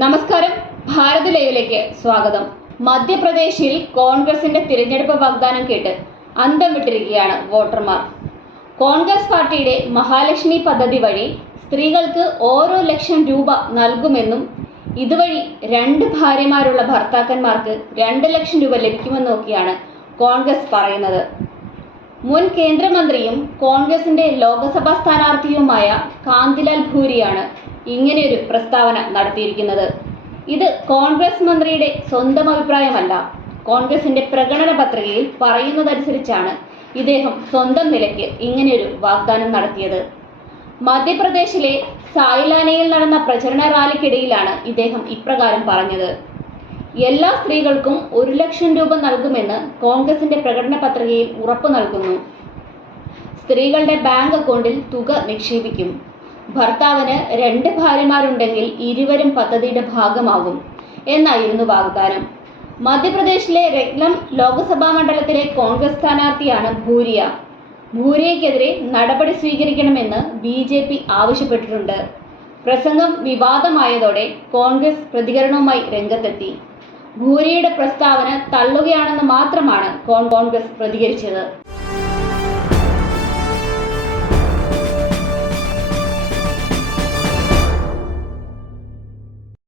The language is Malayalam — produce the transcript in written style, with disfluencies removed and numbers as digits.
നമസ്കാരം, ഭാരത് ലൈവിലേക്ക് സ്വാഗതം. മധ്യപ്രദേശിൽ കോൺഗ്രസിന്റെ തിരഞ്ഞെടുപ്പ് വാഗ്ദാനം കേട്ട് അന്തം വിട്ടിരിക്കുകയാണ് വോട്ടർമാർ. കോൺഗ്രസ് പാർട്ടിയുടെ മഹാലക്ഷ്മി പദ്ധതി വഴി സ്ത്രീകൾക്ക് ഓരോ ലക്ഷം രൂപ നൽകുമെന്നും ഇതുവഴി 2 ഭാര്യമാരുള്ള ഭർത്താക്കന്മാർക്ക് 2 ലക്ഷം രൂപ ലഭിക്കുമെന്നൊക്കെയാണ് കോൺഗ്രസ് പറയുന്നത്. മുൻ കേന്ദ്രമന്ത്രിയും കോൺഗ്രസിന്റെ ലോക്സഭാ സ്ഥാനാർത്ഥിയുമായ കാന്തിലാൽ ഭൂരിയാണ് ഇങ്ങനെയൊരു പ്രസ്താവന നടത്തിയിരിക്കുന്നത്. ഇത് കോൺഗ്രസ് മന്ത്രിയുടെ സ്വന്തം അഭിപ്രായമല്ല. കോൺഗ്രസിന്റെ പ്രകടന പത്രികയിൽ പറയുന്നതനുസരിച്ചാണ് ഇദ്ദേഹം സ്വന്തം നിലയ്ക്ക് ഇങ്ങനെയൊരു വാഗ്ദാനം നടത്തിയത്. മധ്യപ്രദേശിലെ സായിലാനയിൽ നടന്ന പ്രചരണ റാലിക്കിടയിലാണ് ഇദ്ദേഹം ഇപ്രകാരം പറഞ്ഞത്. എല്ലാ സ്ത്രീകൾക്കും 1 ലക്ഷം രൂപ നൽകുമെന്ന് കോൺഗ്രസിന്റെ പ്രകടന പത്രികയിൽ ഉറപ്പു നൽകുന്നു. സ്ത്രീകളുടെ ബാങ്ക് അക്കൗണ്ടിൽ തുക നിക്ഷേപിക്കും. ഭർത്താവിന് 2 ഭാര്യമാരുണ്ടെങ്കിൽ ഇരുവരും പദ്ധതിയുടെ ഭാഗമാകും എന്നായിരുന്നു വാഗ്ദാനം. മധ്യപ്രദേശിലെ രത്ലം ലോക്സഭാ മണ്ഡലത്തിലെ കോൺഗ്രസ് സ്ഥാനാർത്ഥിയാണ് ഭൂരിയ. ഭൂരിയയ്ക്കെതിരെ നടപടി സ്വീകരിക്കണമെന്ന് BJP ആവശ്യപ്പെട്ടിട്ടുണ്ട്. പ്രസംഗം വിവാദമായതോടെ കോൺഗ്രസ് പ്രതികരണവുമായി രംഗത്തെത്തി. ഭൂരിയുടെ പ്രസ്താവന തള്ളുകയാണെന്ന് മാത്രമാണ് കോൺഗ്രസ് പ്രതികരിച്ചത്.